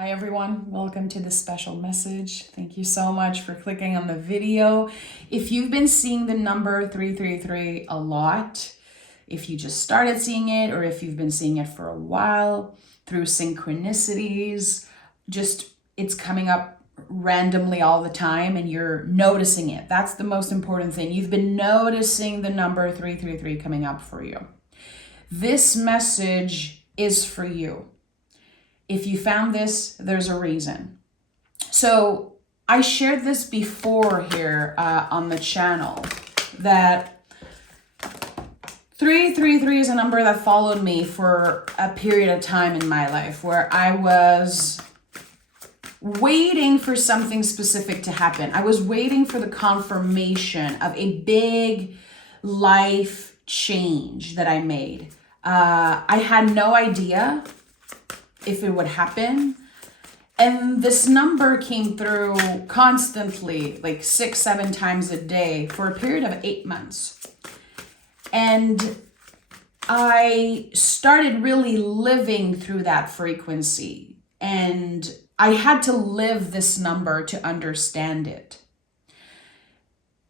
Hi everyone, welcome to this special message. Thank you so much for clicking on the video. If you've been seeing the number 333 a lot, if you just started seeing it, or if you've been seeing it for a while through synchronicities, it's coming up randomly all the time and you're noticing it. That's the most important thing. You've been noticing the number 333 coming up for you. This message is for you. If you found this, there's a reason. So I shared this before here on the channel that 333 is a number that followed me for a period of time in my life where I was waiting for something specific to happen. I was waiting for the confirmation of a big life change that I made. I had no idea if it would happen. And this number came through constantly, like 6-7 times a day for a period of 8 months. And I started really living through that frequency. And I had to live this number to understand it.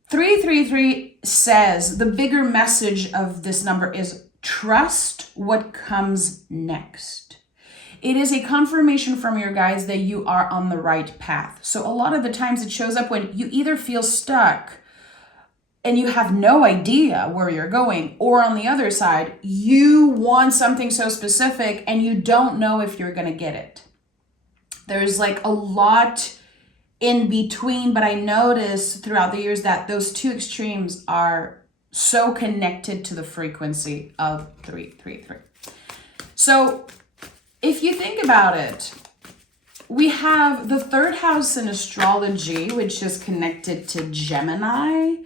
333 says the bigger message of this number is trust what comes next. It is a confirmation from your guides that you are on the right path. So a lot of the times it shows up when you either feel stuck and you have no idea where you're going, or on the other side, you want something so specific and you don't know if you're going to get it. There's like a lot in between, but I noticed throughout the years that those two extremes are so connected to the frequency of 333. So if you think about it, we have the third house in astrology, which is connected to Gemini.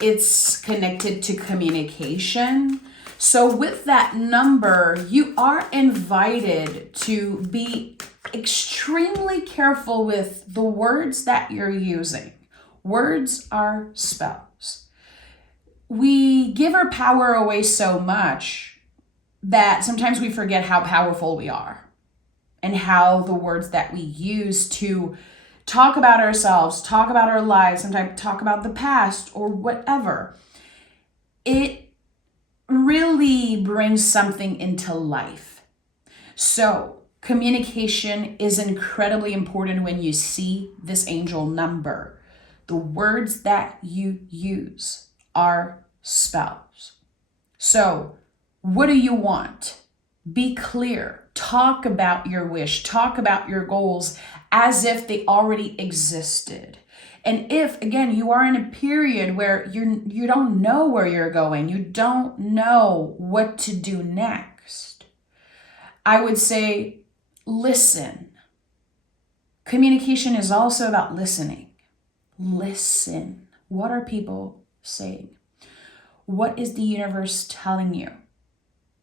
It's connected to communication. So with that number, you are invited to be extremely careful with the words that you're using. Words are spells. We give our power away so much that sometimes we forget how powerful we are and how the words that we use to talk about ourselves, talk about our lives, sometimes talk about the past or whatever, it really brings something into life. So communication is incredibly important when you see this angel number. The words that you use are spells. So what do you want? Be clear. Talk about your wish. Talk about your goals as if they already existed. And if, again, you are in a period where you don't know where you're going, you don't know what to do next, I would say listen. Communication is also about listening. Listen. What are people saying? What is the universe telling you?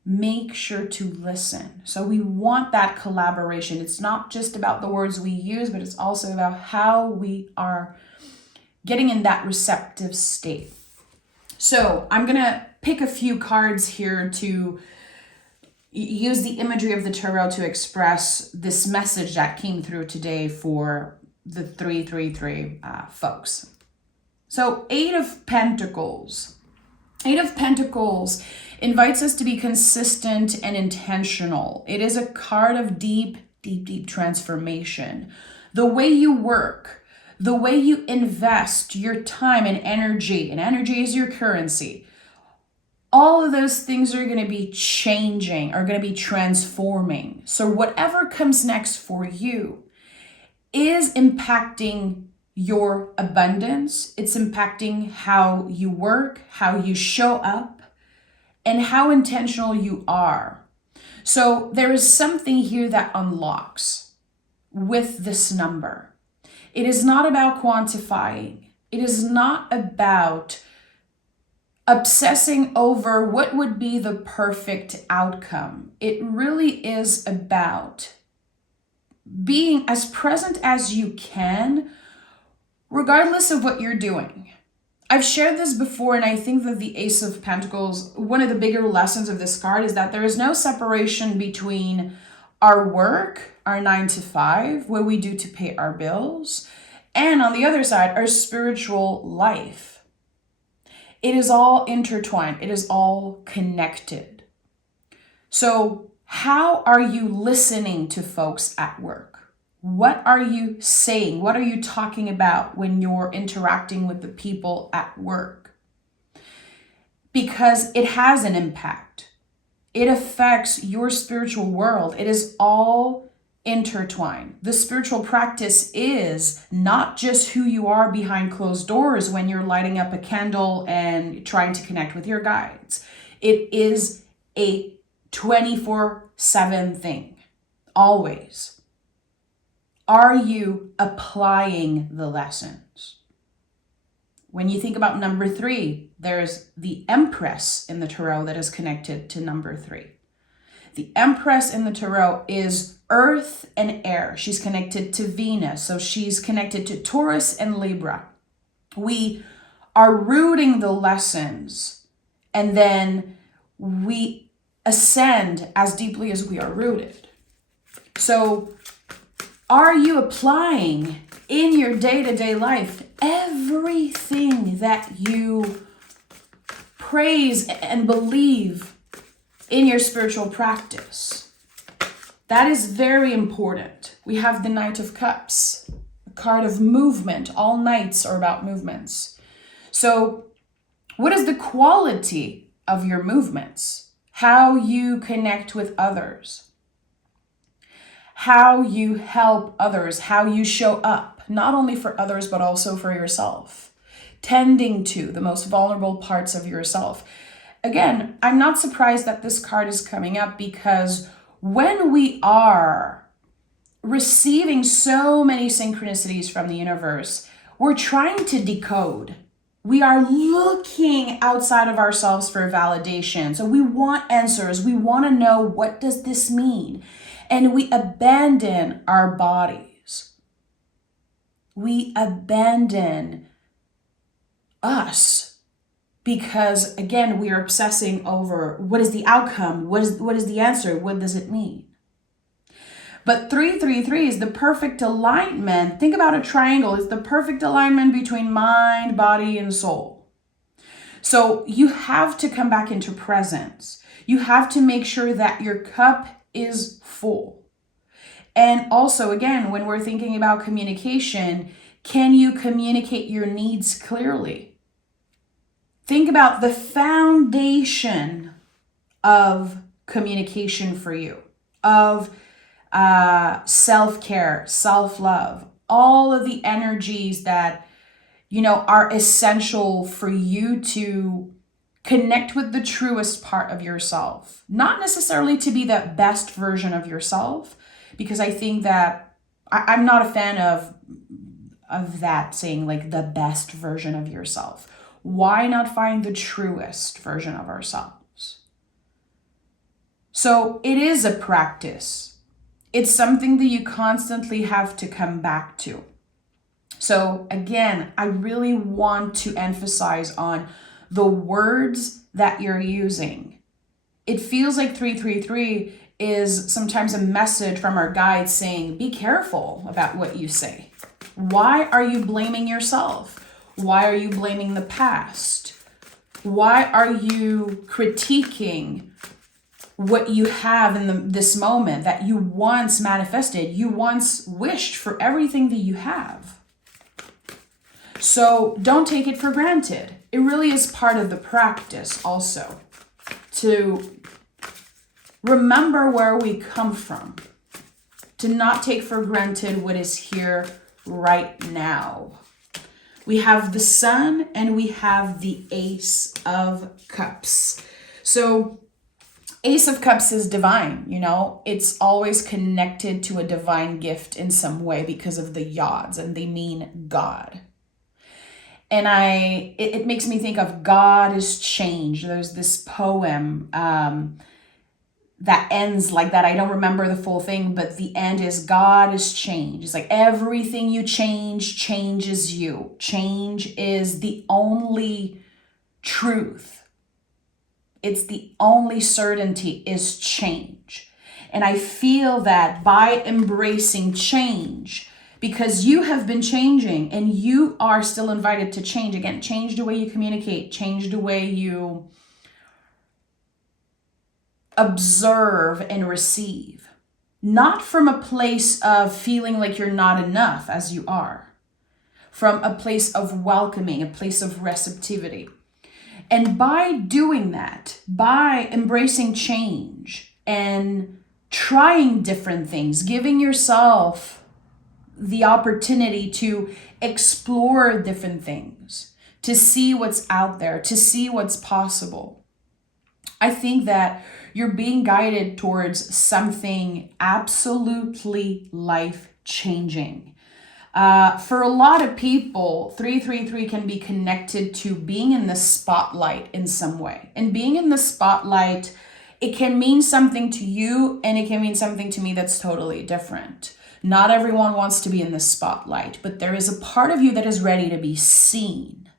Make sure to listen. So we want that collaboration. It's not just about the words we use, but it's also about how we are getting in that receptive state. So I'm going to pick a few cards here to use the imagery of the tarot to express this message that came through today for the 333 folks. So 8 of Pentacles. 8 of Pentacles invites us to be consistent and intentional. It is a card of deep transformation. The way you work, the way you invest your time and energy is your currency. All of those things are going to be changing, are going to be transforming. So whatever comes next for you is impacting your abundance. It's impacting how you work, how you show up, and how intentional you are. So there is something here that unlocks with this number. It is not about quantifying. It is not about obsessing over what would be the perfect outcome. It really is about being as present as you can, regardless of what you're doing. I've shared this before, and I think that the Ace of Pentacles, one of the bigger lessons of this card is that there is no separation between our work, our 9 to 5, what we do to pay our bills, and on the other side, our spiritual life. It is all intertwined. It is all connected. So how are you listening to folks at work? What are you saying? What are you talking about when you're interacting with the people at work? Because it has an impact. It affects your spiritual world. It is all intertwined. The spiritual practice is not just who you are behind closed doors when you're lighting up a candle and trying to connect with your guides. It is a 24/7 thing, always. Are you applying the lessons? When you think about number 3, there's the Empress in the Tarot that is connected to number 3. The Empress in the Tarot is earth and air. She's connected to Venus, so she's connected to Taurus and Libra. We are rooting the lessons, and then we ascend as deeply as we are rooted. So are you applying in your day-to-day life everything that you praise and believe in your spiritual practice? That is very important. We have the Knight of Cups, a card of movement. All knights are about movements. So what is the quality of your movements? How you connect with others, how you help others, how you show up, not only for others, but also for yourself, tending to the most vulnerable parts of yourself. Again, I'm not surprised that this card is coming up, because when we are receiving so many synchronicities from the universe, we're trying to decode. We are looking outside of ourselves for validation. So we want answers. We want to know, what does this mean? And we abandon our bodies. We abandon us because, again, we are obsessing over what is the outcome? What is the answer? What does it mean? But 333 is the perfect alignment. Think about a triangle. It's the perfect alignment between mind, body, and soul. So you have to come back into presence. You have to make sure that your cup is full. And also, again, when we're thinking about communication, can you communicate your needs clearly? Think about the foundation of communication for you, of self-care, self-love, all of the energies that, are essential for you to connect with the truest part of yourself. Not necessarily to be the best version of yourself, because I think that I'm not a fan of that saying, like, the best version of yourself. Why not find the truest version of ourselves? So it is a practice. It's something that you constantly have to come back to. So again, I really want to emphasize on the words that you're using. It feels like 333 is sometimes a message from our guides saying, be careful about what you say. Why are you blaming yourself? Why are you blaming the past? Why are you critiquing what you have in this moment that you once manifested? You once wished for everything that you have. So don't take it for granted. It really is part of the practice also to remember where we come from, to not take for granted what is here right now. We have the Sun and we have the Ace of Cups. So Ace of Cups is divine, it's always connected to a divine gift in some way because of the yods, and they mean God. And it makes me think of God is change. There's this poem that ends like that. I don't remember the full thing, but the end is God is change. It's like everything you change changes you. Change is the only truth. It's the only certainty is change. And I feel that by embracing change, because you have been changing and you are still invited to change. Again, change the way you communicate, change the way you observe and receive. Not from a place of feeling like you're not enough as you are, from a place of welcoming, a place of receptivity. And by doing that, by embracing change and trying different things, giving yourself the opportunity to explore different things, to see what's out there, to see what's possible, I think that you're being guided towards something absolutely life-changing. For a lot of people, 333 can be connected to being in the spotlight in some way. And being in the spotlight, it can mean something to you and it can mean something to me that's totally different. Not everyone wants to be in the spotlight, but there is a part of you that is ready to be seen.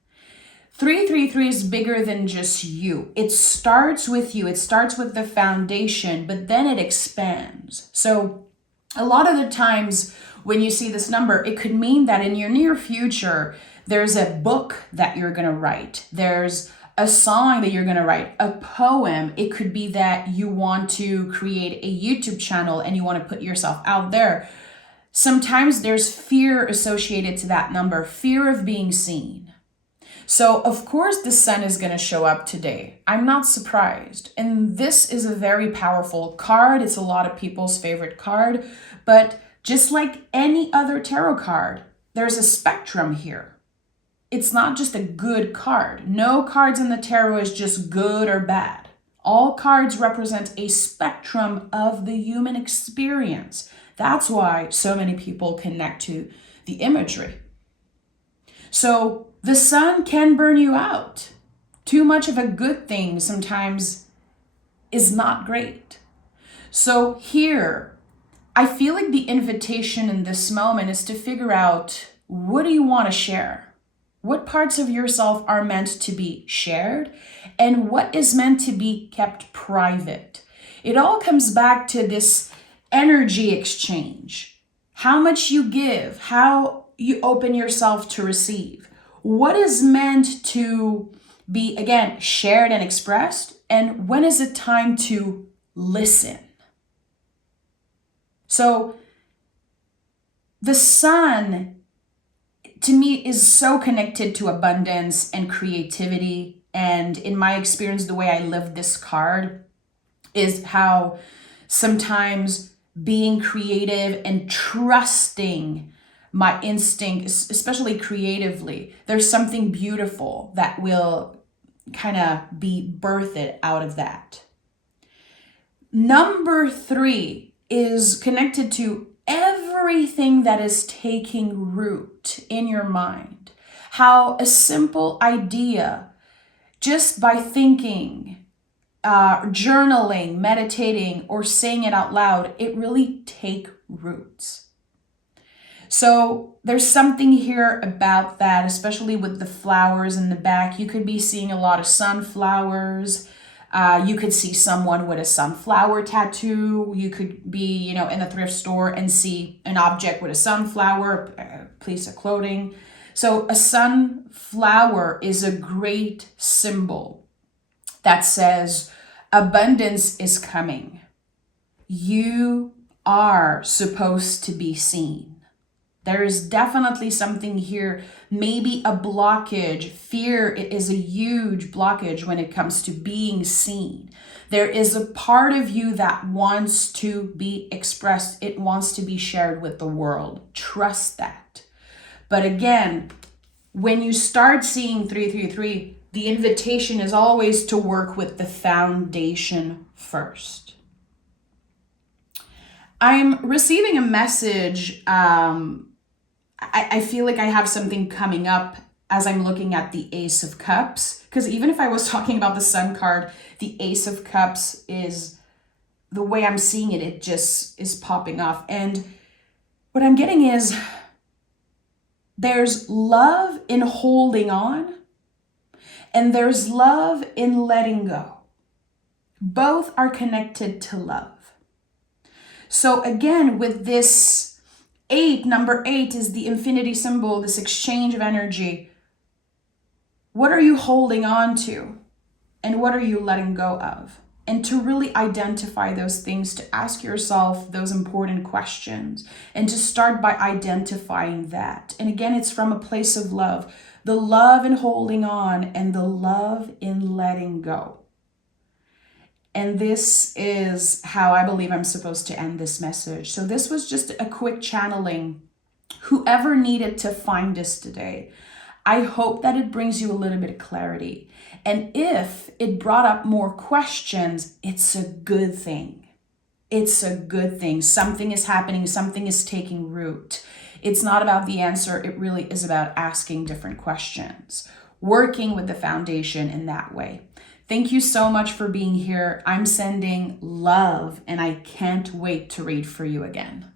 333 is bigger than just you. It starts with you. It starts with the foundation, but then it expands. So a lot of the times when you see this number, it could mean that in your near future, there's a book that you're going to write. There's a song that you're going to write, a poem. It could be that you want to create a YouTube channel and you want to put yourself out there. Sometimes there's fear associated to that number, fear of being seen. So of course the sun is going to show up today. I'm not surprised. And this is a very powerful card. It's a lot of people's favorite card, but just like any other tarot card, there's a spectrum here. It's not just a good card. No cards in the tarot is just good or bad. All cards represent a spectrum of the human experience. That's why so many people connect to the imagery. So the sun can burn you out. Too much of a good thing sometimes is not great. So here, I feel like the invitation in this moment is to figure out, what do you want to share? What parts of yourself are meant to be shared? And what is meant to be kept private? It all comes back to this energy exchange. How much you give, how you open yourself to receive. What is meant to be, again, shared and expressed? And when is it time to listen? So the sun, to me, is so connected to abundance and creativity. And in my experience, the way I live this card is how sometimes being creative and trusting my instinct, especially creatively, there's something beautiful that will kind of be birthed out of that. Number 3 is connected to everything that is taking root in your mind. How a simple idea, just by thinking, journaling, meditating, or saying it out loud, it really take roots. So there's something here about that, especially with the flowers in the back. You could be seeing a lot of sunflowers. You could see someone with a sunflower tattoo. You could be, in a thrift store and see an object with a sunflower, a piece of clothing. So a sunflower is a great symbol that says abundance is coming. You are supposed to be seen. There is definitely something here, maybe a blockage. Fear is a huge blockage when it comes to being seen. There is a part of you that wants to be expressed. It wants to be shared with the world. Trust that. But again, when you start seeing 333, the invitation is always to work with the foundation first. I'm receiving a message. I feel like I have something coming up as I'm looking at the Ace of Cups. Because even if I was talking about the Sun card, the Ace of Cups is the way I'm seeing it. It just is popping off. And what I'm getting is there's love in holding on and there's love in letting go. Both are connected to love. So again, with this 8, number 8 is the infinity symbol, this exchange of energy. What are you holding on to? And what are you letting go of? And to really identify those things, to ask yourself those important questions, and to start by identifying that. And again, it's from a place of love. The love in holding on and the love in letting go. And this is how I believe I'm supposed to end this message. So this was just a quick channeling. Whoever needed to find this today, I hope that it brings you a little bit of clarity. And if it brought up more questions, it's a good thing. It's a good thing. Something is happening. Something is taking root. It's not about the answer. It really is about asking different questions, working with the foundation in that way. Thank you so much for being here. I'm sending love, and I can't wait to read for you again.